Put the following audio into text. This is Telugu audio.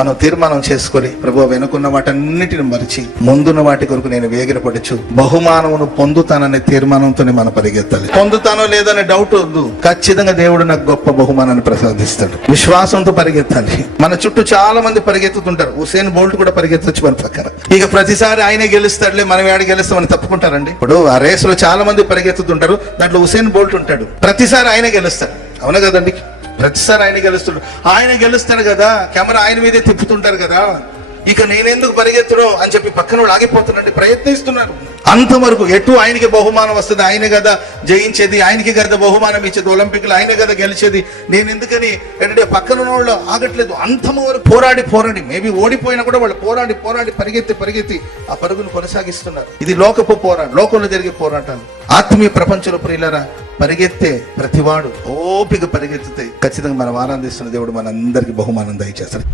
మనం తీర్మానం చేసుకొని, ప్రభు వెనుకున్న వాటన్నిటిని మరిచి ముందున్న వాటి కొరకు నేను వేగిరపడచ్చు, బహుమానమును పొందుతాననే తీర్మానంతోనే మనం పరిగెత్తాలి. పొందుతానో లేదనే డౌట్ వద్దు. ఖచ్చితంగా దేవుడు నాకు గొప్ప బహుమానాన్ని ప్రసాదిస్తాడు. విశ్వాసంతో పరిగెత్తాలి. మన చుట్టూ చాలా మంది పరిగెత్తుతుంటారు. హుసేన్ బోల్ట్ కూడా పరిగెత్తొచ్చు మన పక్కన. ఇక ప్రతిసారి ఆయనే గెలుస్తాడులే, మనం ఏడ గెలుస్తామని తప్పుకుంటారండి. ఇప్పుడు ఆ రేస్ లో చాలా మంది పరిగెత్తుతుంటారు, దాంట్లో హుసేన్ బోల్ట్ ఉంటాడు. ప్రతిసారి ఆయనే గెలుస్తాడు. అవునా కదండి? ప్రతిసారి ఆయన గెలుస్తాడు. ఆయన గెలుస్తాడు కదా, కెమెరా ఆయన మీదే తిప్పుతుంటారు కదా, ఇక నేనెందుకు పరిగెత్తడం అని చెప్పి పక్కన వాళ్ళు ఆగిపోతున్నాడు. ప్రయత్నిస్తున్నారు అంతవరకు. ఎటు ఆయనకి బహుమానం వస్తుంది, ఆయన కదా జయించేది, ఆయనకి కదా బహుమానం ఇచ్చేది, ఒలింపిక్లు ఆయనే కదా గెలిచేది, నేను ఎందుకని ఏంటంటే పక్కన ఉన్న వాళ్ళు ఆగట్లేదు. అంతము వరకు పోరాడి మేబీ ఓడిపోయినా కూడా వాళ్ళు పోరాడి పరిగెత్తి ఆ పరుగును కొనసాగిస్తున్నారు. ఇది లోకపు పోరాటం, లోకంలో జరిగే పోరాటాలు. ఆత్మీయ ప్రపంచంలో ప్రియులారా, పరిగెత్తే ప్రతివాడు ఓపిక పరిగెత్తితే ఖచ్చితంగా మనం ఆనందిస్తున్న దేవుడు మనందరికీ బహుమానం దయచేస్తాడు.